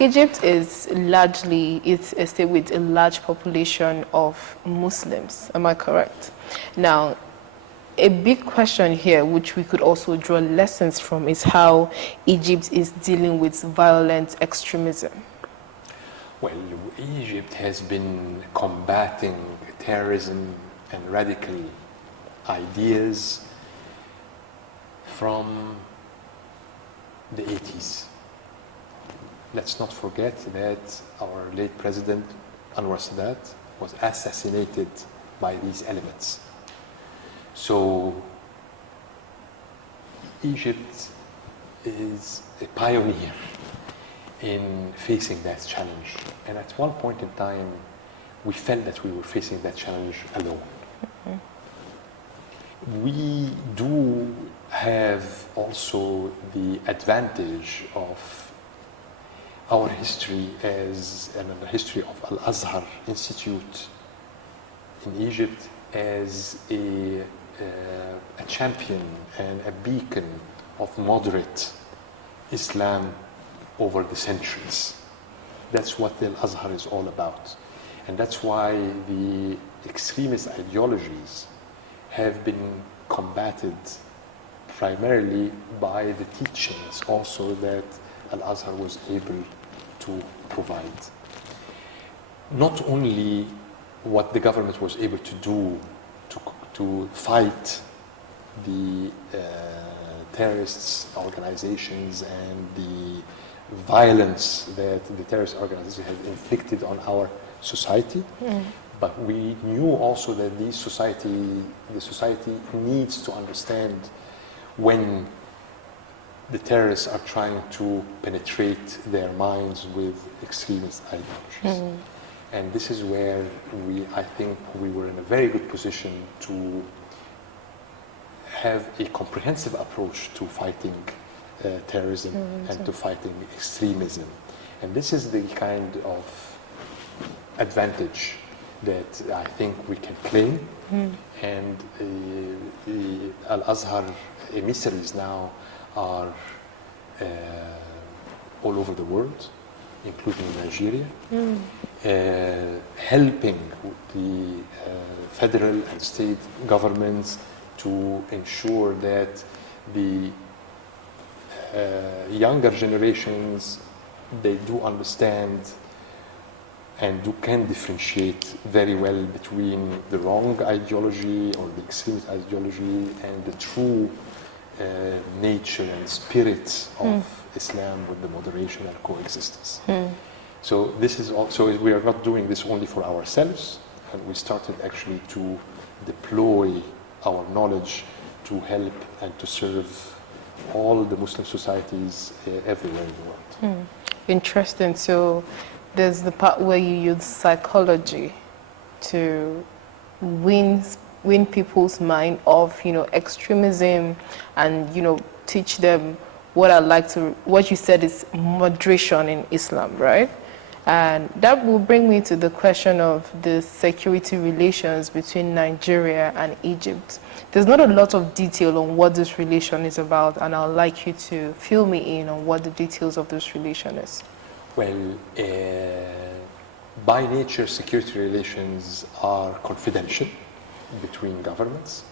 Egypt is largely, it's a state with a large population of Muslims, am I correct? Now, a big question here, which we could also draw lessons from, is how Egypt is dealing with violent extremism. Well, Egypt has been combating terrorism and radical ideas from the 80s. Let's not forget that our late president, Anwar was assassinated by these elements. So Egypt is a pioneer in facing that challenge. And at one point in time, we felt that we were facing that challenge alone. Mm-hmm. We do have also the advantage of our history as, and the history of Al-Azhar Institute in Egypt as a champion and a beacon of moderate Islam over the centuries. That's what the Al-Azhar is all about. And that's why the extremist ideologies have been combated primarily by the teachings also that Al-Azhar was able to provide. Not only what the government was able to do to fight the terrorist organizations and the violence that the terrorist organizations have inflicted on our society, but we knew also that the society needs to understand when the terrorists are trying to penetrate their minds with extremist ideologies. And this is where I think we were in a very good position to have a comprehensive approach to fighting terrorism and to fighting extremism. And this is the kind of advantage that I think we can claim. And the Al-Azhar emissaries now are all over the world, including Nigeria, helping the federal and state governments to ensure that the younger generations, they do understand and can differentiate very well between the wrong ideology or the extremist ideology and the true nature and spirit of Islam with the moderation and coexistence. So this is also, we are not doing this only for ourselves, and we started actually to deploy our knowledge to help and to serve all the Muslim societies everywhere in the world. Interesting. So there's the part where you use psychology to win people's mind of, extremism, and, teach them what you said is moderation in Islam, right? And that will bring me to the question of the security relations between Nigeria and Egypt. There's not a lot of detail on what this relation is about, and I'd like you to fill me in on what the details of this relation is. Well, by nature, security relations are confidential between governments,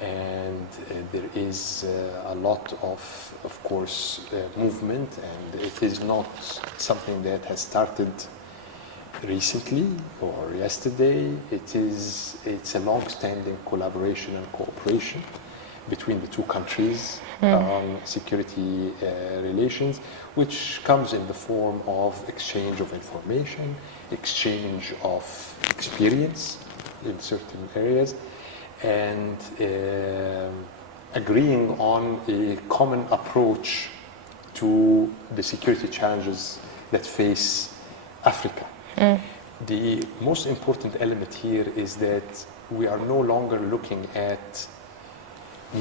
and there is a lot of course, movement, and it is not something that has started recently or yesterday. It's a long-standing collaboration and cooperation between the two countries on security relations, which comes in the form of exchange of information, exchange of experience in certain areas, and agreeing on a common approach to the security challenges that face Africa. The most important element here is that we are no longer looking at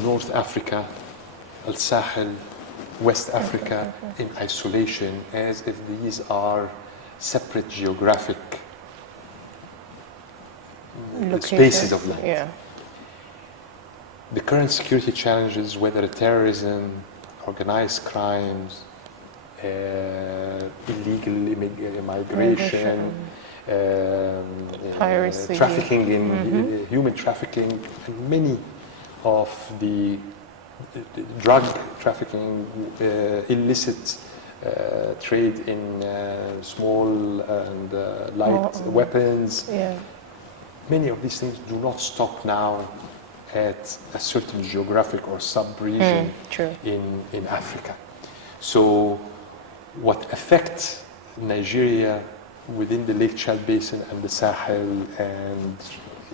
North Africa, Al-Sahel, West Africa in isolation as if these are separate geographic spaces of land. Yeah. The current security challenges, whether terrorism, organized crimes, illegal migration, Piracy. trafficking in human trafficking, and many of the drug trafficking, illicit trade in small and light weapons. Yeah. Many of these things do not stop now at a certain geographic or sub-region in Africa. So what affects Nigeria within the Lake Chad Basin and the Sahel and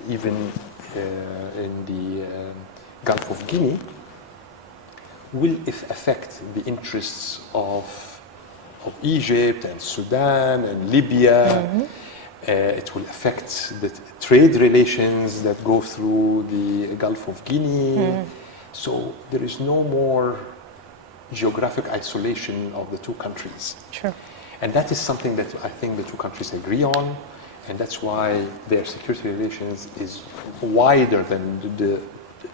even in the Gulf of Guinea will affect the interests of Egypt and Sudan and Libya. It will affect the trade relations that go through the Gulf of Guinea. So there is no more geographic isolation of the two countries. Sure. And that is something that I think the two countries agree on, and that's why their security relations is wider than the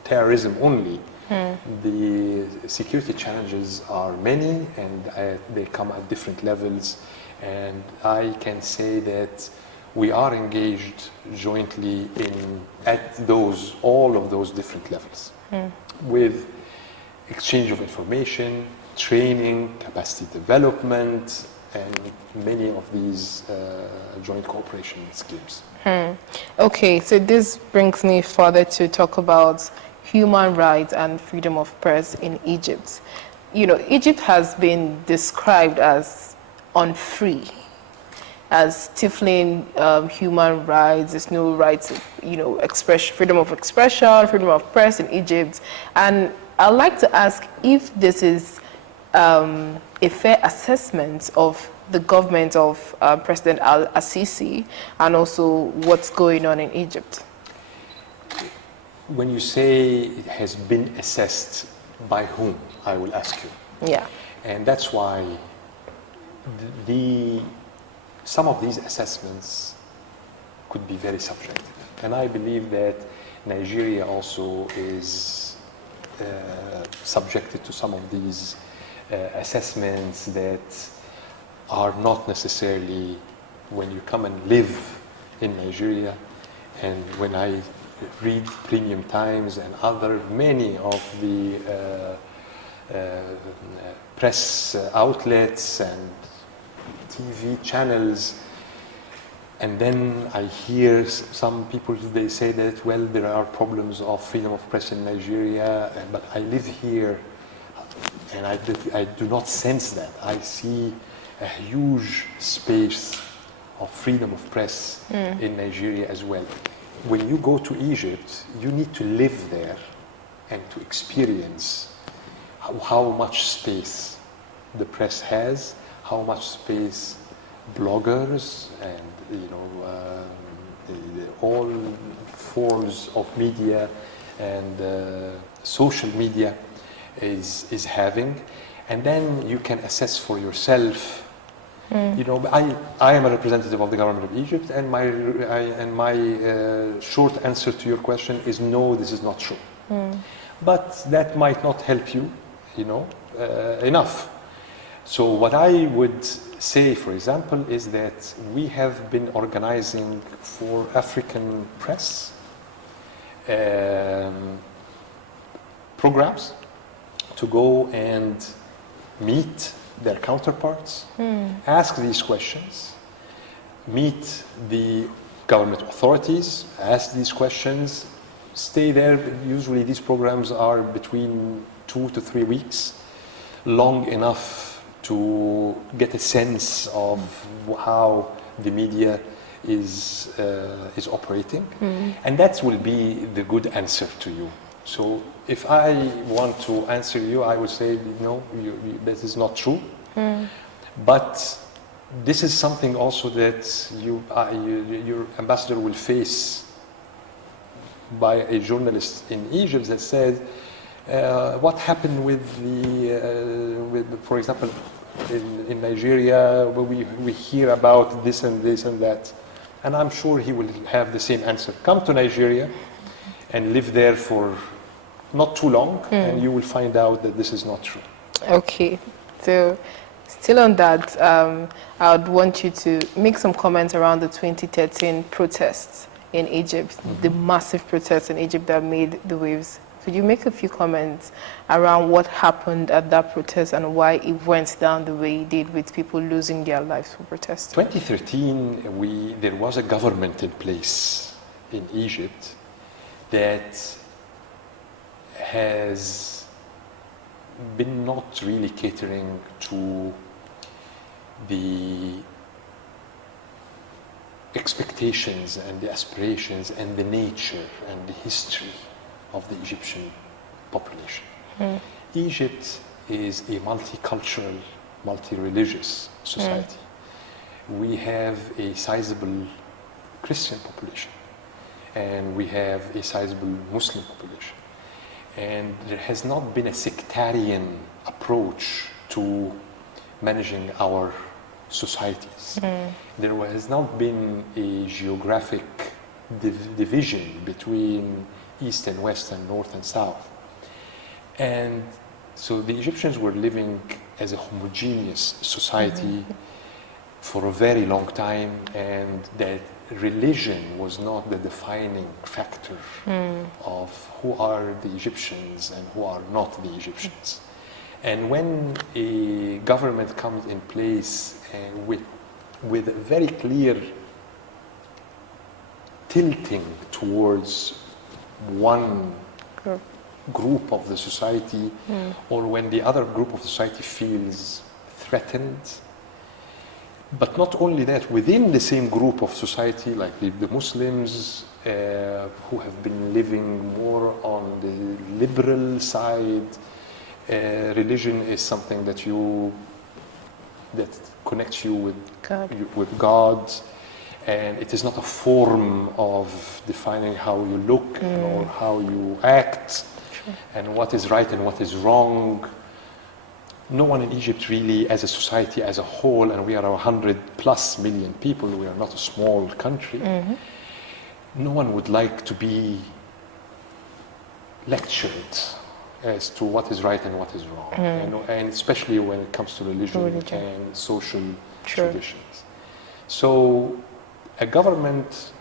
terrorism only. The security challenges are many, and they come at different levels. And I can say that we are engaged jointly at all of those different levels, with exchange of information, training, capacity development, and many of these joint cooperation schemes. Okay, so this brings me further to talk about human rights and freedom of press in Egypt. You know, Egypt has been described as unfree, as stifling human rights. There's no rights, freedom of expression, freedom of press in Egypt. And I'd like to ask if this is a fair assessment of the government of President Al-Sisi and also what's going on in Egypt. When you say it has been assessed, by whom, I will ask you. Yeah. And that's why some of these assessments could be very subjective. And I believe that Nigeria also is subjected to some of these assessments that are not necessarily when you come and live in Nigeria. And when I read Premium Times and many of the press outlets and TV channels, and then I hear some people, they say that, well, there are problems of freedom of press in Nigeria, but I live here and I do not sense that. I see a huge space of freedom of press in Nigeria as well. When you go to Egypt, you need to live there and to experience how much space the press has, how much space bloggers and all forms of media and social media is having, and then you can assess for yourself. I am a representative of the government of Egypt, and my short answer to your question is no, this is not true. But that might not help you, enough. So what I would say, for example, is that we have been organizing for African press programs to go and meet their counterparts, ask these questions, meet the government authorities, ask these questions, stay there. Usually these programs are between 2 to 3 weeks, long enough to get a sense of how the media is operating. And that will be the good answer to you. So if I want to answer you, I would say, no, this is not true. But this is something also that your ambassador will face by a journalist in Egypt that said, what happened with for example, in Nigeria, where we hear about this and this and that. And I'm sure he will have the same answer. Come to Nigeria and live there for not too long, and you will find out that this is not true. Okay, so still on that, I would want you to make some comments around the 2013 protests in Egypt, the massive protests in Egypt that made the waves. Could you make a few comments around what happened at that protest and why it went down the way it did, with people losing their lives for protesting? 2013, there was a government in place in Egypt that has been not really catering to the expectations and the aspirations and the nature and the history of the Egyptian population. Egypt is a multicultural, multi-religious society. We have a sizable Christian population, and we have a sizable Muslim population. And there has not been a sectarian approach to managing our societies. There has not been a geographic division between East and West and North and South. And so the Egyptians were living as a homogeneous society for a very long time, and that religion was not the defining factor of who are the Egyptians and who are not the Egyptians. And when a government comes in place with a very clear tilting towards one group of the society, or when the other group of the society feels threatened, but not only that, within the same group of society, like the Muslims who have been living more on the liberal side, religion is something that connects you with God, and it is not a form of defining how you look or how you act, and what is right and what is wrong. No one in Egypt really, as a society as a whole, and we are 100+ million people, we are not a small country, no one would like to be lectured as to what is right and what is wrong, and especially when it comes to religion and social traditions. So a government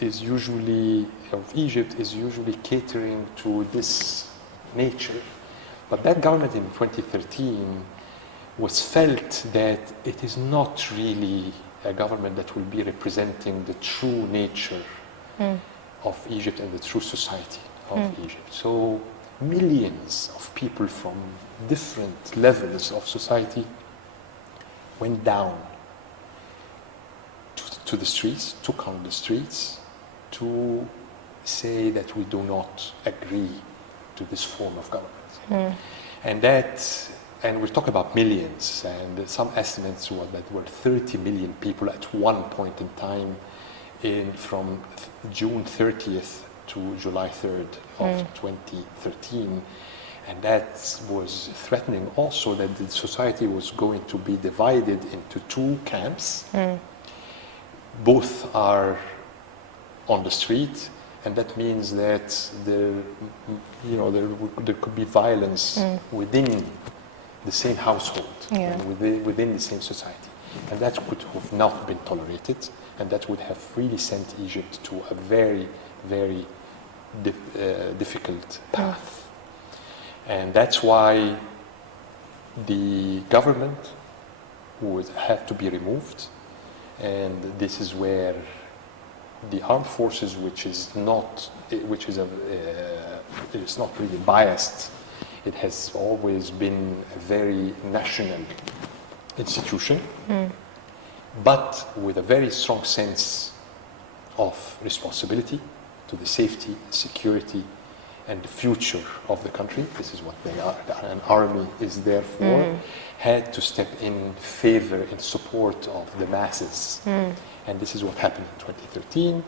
of Egypt is usually catering to this nature, but that government in 2013 was felt that it is not really a government that will be representing the true nature of Egypt and the true society of Egypt. So millions of people from different levels of society went down to the streets, took on the streets to say that we do not agree to this form of government. And we're talking about millions, and some estimates were that were 30 million people at one point in time from June 30th to July 3rd of 2013. And that was threatening also that the society was going to be divided into two camps. Both are on the street, and that means that there could be violence within the same household, and within the same society. And that could have not been tolerated, and that would have really sent Egypt to a very, very difficult path. And that's why the government would have to be removed. And this is where the armed forces, it is not really biased. It has always been a very national institution, but with a very strong sense of responsibility to the safety, security, and the future of the country, this is what they are, an army is there for, had to step in favor and support of the masses. And this is what happened in 2013.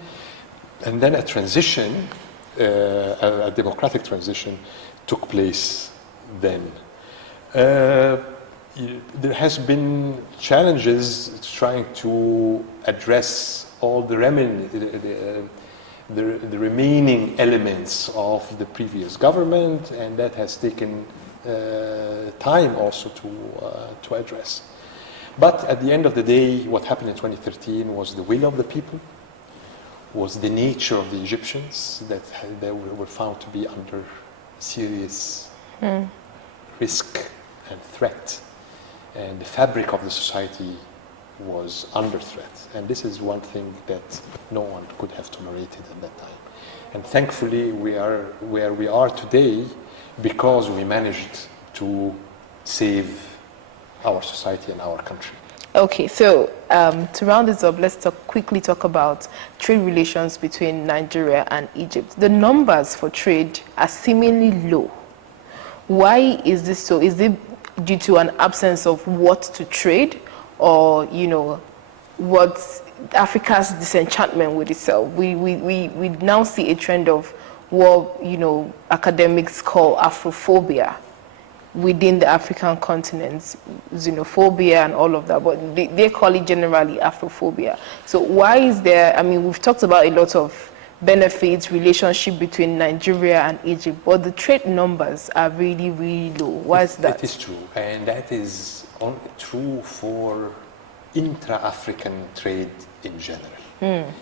And then a transition, a democratic transition, took place then. There has been challenges trying to address all the remaining elements of the previous government, and that has taken time also to address. But at the end of the day, what happened in 2013 was the will of the people, was the nature of the Egyptians that they were found to be under serious risk and threat, and the fabric of the society was under threat. And this is one thing that no one could have tolerated at that time. And thankfully, we are where we are today because we managed to save our society and our country. Okay, so to round this up, let's quickly talk about trade relations between Nigeria and Egypt. The numbers for trade are seemingly low. Why is this so? Is it due to an absence of what to trade, or what Africa's disenchantment with itself? We now see a trend of what academics call Afrophobia within the African continent, xenophobia and all of that, but they call it generally Afrophobia. So why is there, we've talked about a lot of benefits, relationship between Nigeria and Egypt, but the trade numbers are really, really low. Why is that? It is true, and that is true for intra-African trade in general.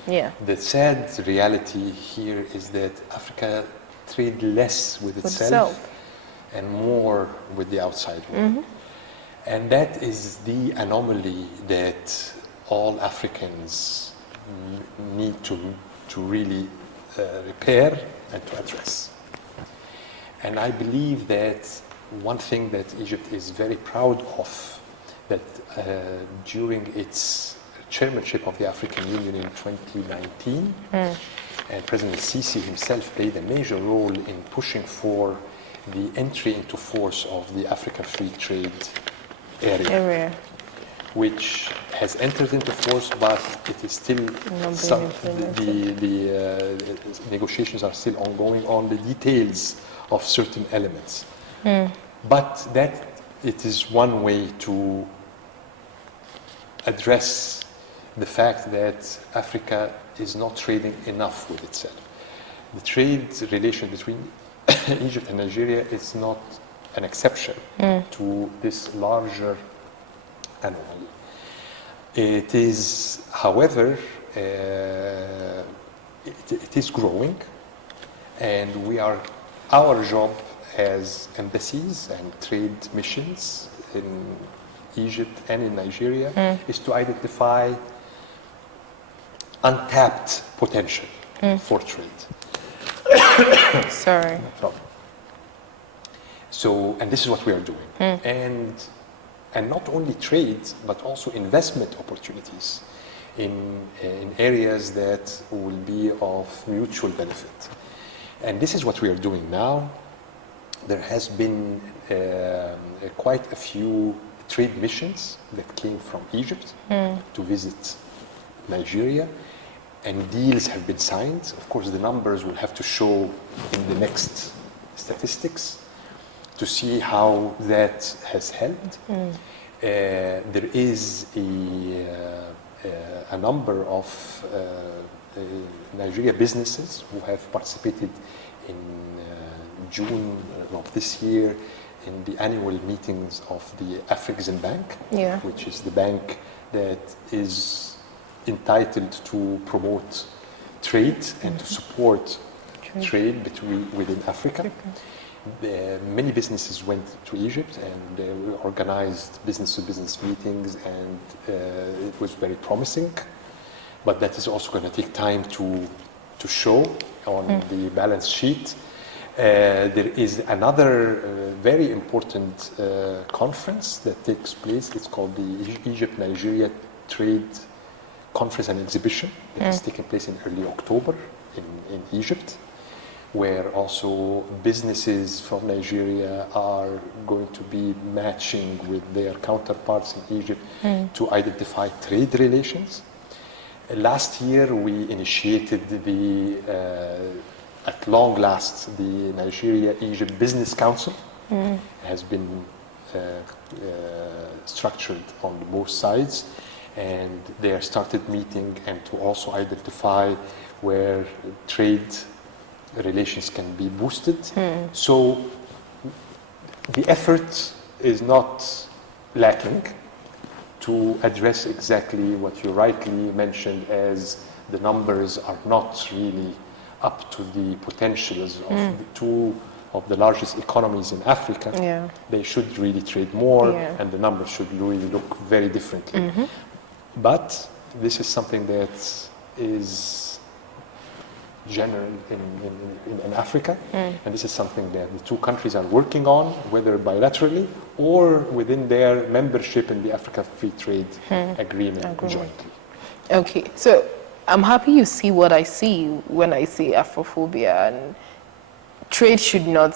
Yeah. The sad reality here is that Africa trades less with itself and more with the outside world. And that is the anomaly that all Africans need to really repair and to address. And I believe that one thing that Egypt is very proud of, that during its chairmanship of the African Union in 2019, and President Sisi himself played a major role in pushing for the entry into force of the African Free Trade Area, which has entered into force, but it is still the negotiations are still ongoing on the details of certain elements. But that it is one way to address the fact that Africa is not trading enough with itself. The trade relation between Egypt and Nigeria is not an exception to this larger anomaly. It is, however, it is growing, and our job as embassies and trade missions in Egypt and in Nigeria is to identify untapped potential for trade. Sorry. No problem. So, and this is what we are doing. And not only trade, but also investment opportunities in areas that will be of mutual benefit. And this is what we are doing now. There has been quite a few trade missions that came from Egypt to visit Nigeria, and deals have been signed. Of course, the numbers will have to show in the next statistics to see how that has helped. There is a number of Nigeria businesses who have participated in June of this year in the annual meetings of the Afrexim Bank, which is the bank that is entitled to promote trade and to support trade within Africa. Many businesses went to Egypt and they organized business-to-business meetings, and it was very promising. But that is also going to take time to show on the balance sheet. There is another very important conference that takes place. It's called the Egypt-Nigeria Trade Conference and Exhibition that is taking place in early October in Egypt, where also businesses from Nigeria are going to be matching with their counterparts in Egypt to identify trade relations. Last year, we initiated at long last, the Nigeria-Egypt Business Council. Has been structured on both sides, and they have started meeting and to also identify where trade relations can be boosted. So the effort is not lacking to address exactly what you rightly mentioned, as the numbers are not really up to the potentials of the two of the largest economies in Africa. Yeah. They should really trade more, Yeah. and the numbers should really look very differently. But this is something that is general in Africa, and this is something that the two countries are working on, whether bilaterally or within their membership in the Africa Free Trade Agreement jointly. Okay, so I'm happy you see what I see when I say Afrophobia, and trade should not,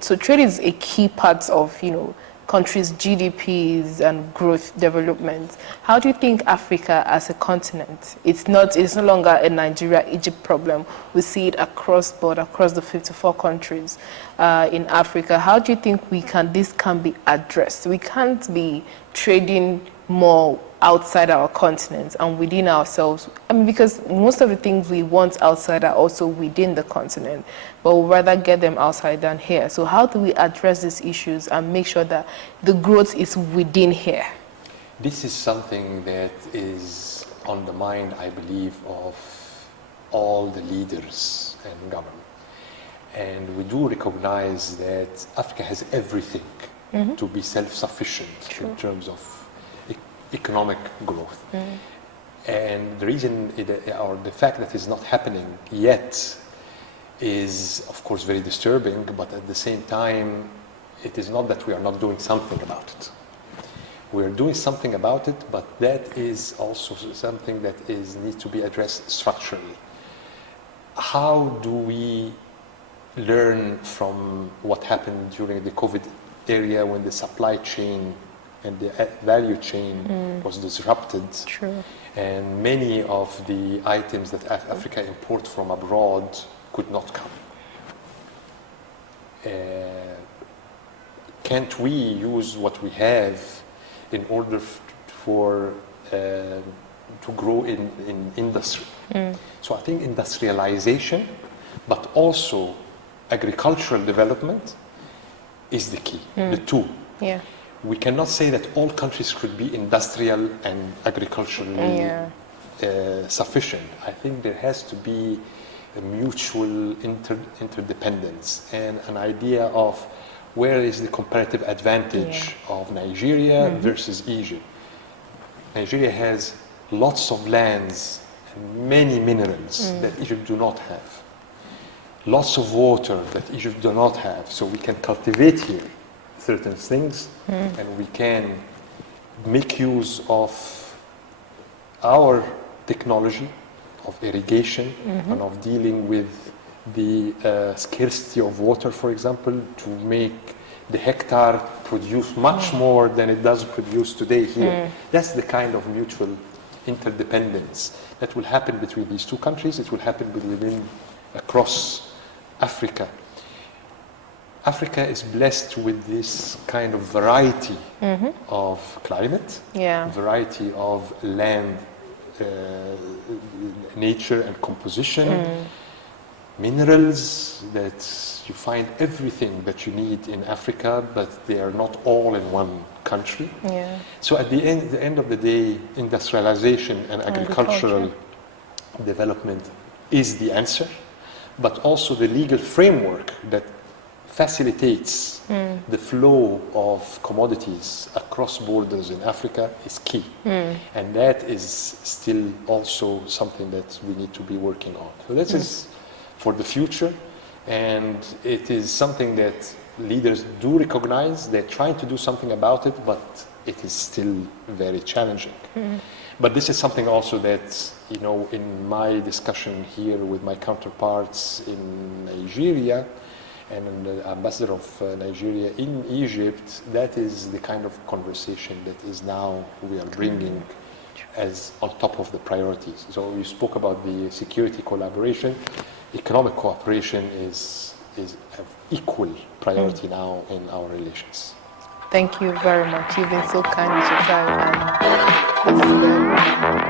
so trade is a key part of, countries' GDPs and growth development. How do you think Africa as a continent, it's no longer a Nigeria-Egypt problem, we see it across the 54 countries in Africa. How do you think this can be addressed? We can't be trading more outside our continent and within ourselves. Because most of the things we want outside are also within the continent, but we'd rather get them outside than here. So how do we address these issues and make sure that the growth is within here? This is something that is on the mind, I believe, of all the leaders and government. And we do recognize that Africa has everything to be self-sufficient in terms of economic growth. And the reason, or the fact that it's not happening yet is, of course, very disturbing, but at the same time, it is not that we are not doing something about it. We're doing something about it, but that is also something that needs to be addressed structurally. How do we learn from what happened during the COVID area when the supply chain and the value chain was disrupted? True. And many of the items that Africa import from abroad could not come. Can't we use what we have in order to grow in industry? So I think industrialization, but also agricultural development is the key, the two. Yeah. We cannot say that all countries could be industrial and agriculturally sufficient. I think there has to be a mutual interdependence and an idea of where is the comparative advantage of Nigeria versus Egypt. Nigeria has lots of lands and many minerals that Egypt do not have. Lots of water that Egypt do not have. So we can cultivate here certain things, and we can make use of our technology of irrigation and of dealing with the scarcity of water, for example, to make the hectare produce much more than it does produce today here. That's the kind of mutual interdependence that will happen between these two countries. It will happen across Africa. Africa is blessed with this kind of variety of climate, variety of land, nature and composition, minerals, that you find everything that you need in Africa, but they are not all in one country. So at the end of the day, industrialization and agricultural development is the answer, but also the legal framework that facilitates the flow of commodities across borders in Africa is key. And that is still also something that we need to be working on. So this is for the future, and it is something that leaders do recognize. They're trying to do something about it, but it is still very challenging. But this is something also that, you know, in my discussion here with my counterparts in Nigeria and the ambassador of Nigeria in Egypt, that is the kind of conversation that is now we are bringing as on top of the priorities. So you spoke about the security collaboration. Economic cooperation is of equal priority now in our relations. Thank you very much. You've been so kind to your time. And